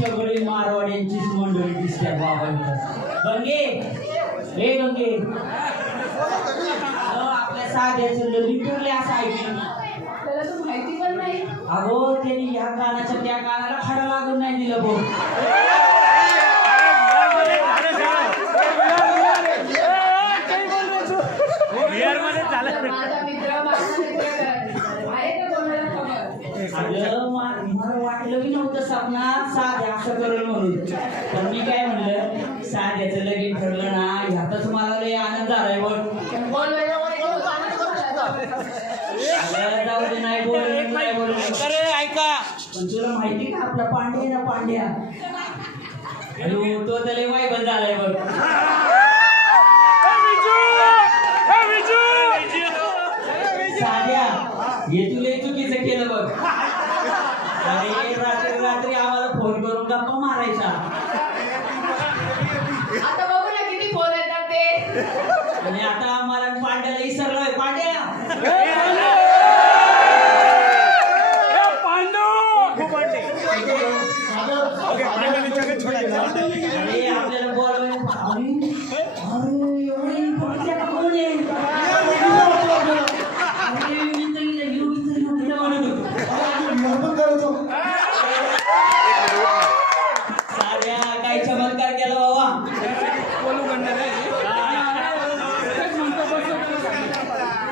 सगळी मारवाड्यांचीच मंडळी दिसते बाबा. गंगे हे गंगे आपल्या साध्याचं लग्न ठरले असं ऐकलं. त्याला तर माहिती पण नाही. अगो त्यांनी या कानाच्या त्या कानाला खडा लागून नाही दिलं बघ. माझा मित्र आहे का कोणाला खबर? मला वाटलं बी नव्हतं सपनात साध्या असं करेल म्हणून. पण मी काय म्हणलं, साध्याचं लगीन ठरलं ना ह्यातच मला लय आनंद झालाय बघ. जाऊ दे, नाही बोल ऐका. पण तुला माहिती का आपला पांड्या ना पांड्या, तो तर लय वाईबल झालाय बघ. साध्या हे तुला चुकीचं केलं बघ. अरे रात्री आम्हाला फोन करून गप्पा मारायचा. आता बघू ना किती फोन येतात ते. आणि आता आम्हाला पांड्याला विसरलोय. पांड्या अरे आपल्याला बोलवायला काय चमत्कार केला बाबा.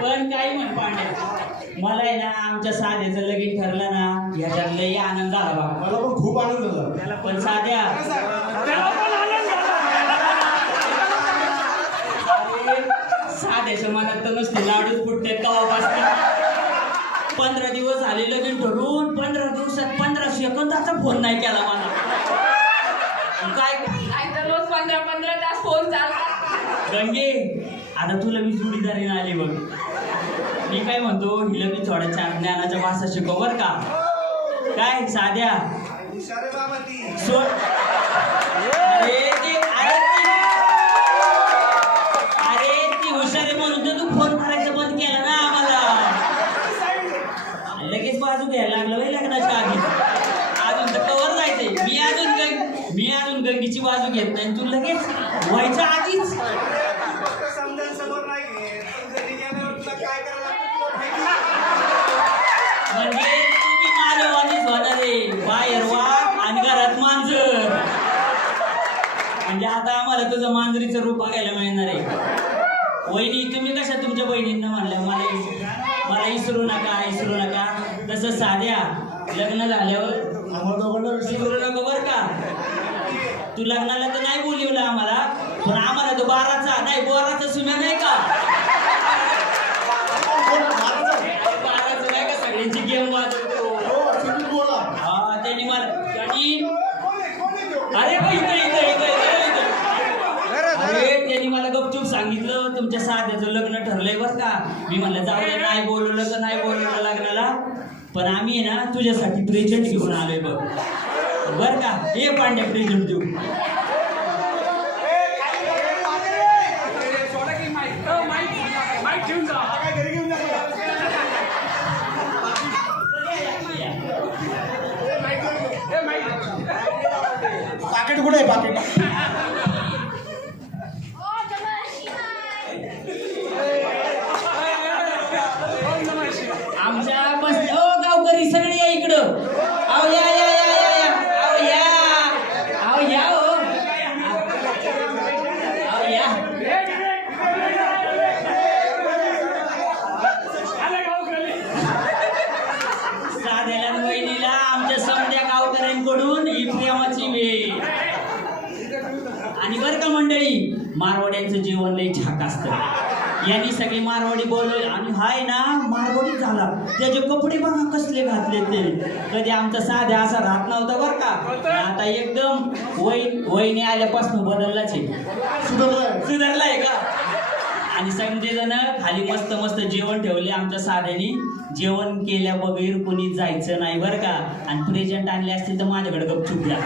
पण काही म्हण पांड्या, मला आहे ना आमच्या साध्याचं लगीन ठरलं ना ह्याच्यात लई आनंद झाला बाबा. मला पण खूप आनंद झाला. पण साध्या साध्याच्या मनात तर नुसते लाडूच फुटते कवापासून. 15 दिवस झाले लगीन ठरून, 15 दिवसात 15 सेकंदाचा फोन नाही केला मला. काय नाहीतर रोज 15-15 तास फोन चालतात. गंगे आता तुला मी जोडीदारीने आली बघ. मी काय म्हणतो, हिला मी थोड्या ज्ञानाच्या भाषा शिकव बर का. काय साध्या सोड. अरे ती हुशारी म्हणून तर तू फोन करायचं बंद केला ना आम्हाला. लगेच बाजू घ्यायला लागलं बाई लग्नाच्या आधी. अजून तर कवर जायचंय. मी अजून गंगीची बाजू घेत नाही. तू लगेच व्हायच्या आधीच म्हणजे तुम्ही मारेवानीच होणार रे. बाहेर वाघ आणि घरात मांजर. म्हणजे आता आम्हाला तुझं मांजरीचं रूप बघायला मिळणार आहे. वहिनी तुम्ही कशा तुमच्या बहिणींना म्हणल्या मला विसरू नका. तसं साध्या लग्न झाल्यावर विसरू नको बर का. तू लग्नाला तर नाही बोलवलं आम्हाला, पण आम्हाला तो बाराचा नाही बोराचा सुम्या नाही का. बाराचं नाही का सगळ्यांची गेम वाजवतो. त्यांनी मला त्यांनी मला गपचूप सांगितलं तुमच्या साध्याचं लग्न ठरलंय बरं का. मी म्हणलं जाऊ दे, नाही बोलवलं तर नाही बोलवलं लग्नाला, पण आम्ही आहे ना तुझ्यासाठी प्रेझेंट घेऊन आलोय बघ. बर का. हे पांड्या प्रेझेंट देऊ. पाकिट कुठे आहे पाकिट? आमच्या बस गावकरी सगळे या इकडं. अहो या साध्याला वहिनीला आमच्या समध्या गावकऱ्यांकडून ही प्रेमाची वेळ. आणि बरं का मंडळी, मारवाड्यांचं जेवण लई छाक असतं. यांनी सगळी मारवाडी बोलवली आणि हाय ना मारवाडी झाला. त्याचे कपडे बघा कसले घातले ते. कधी आमचा साध्या असा राहत नव्हता बरं का. आता एकदम वहिनी आल्यापासून बदललाच आहे. सुधारलाय का. आणि सगळेजण खाली मस्त मस्त जेवण ठेवले. आमच्या साध्याने जेवण केल्या बगैर कोणी जायचं नाही बरं का. आणि प्रेझेंट आणले असतील तर माझ्याकडे गपचूप द्या.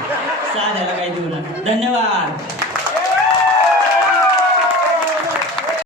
साध्याला काही देऊ नका. धन्यवाद.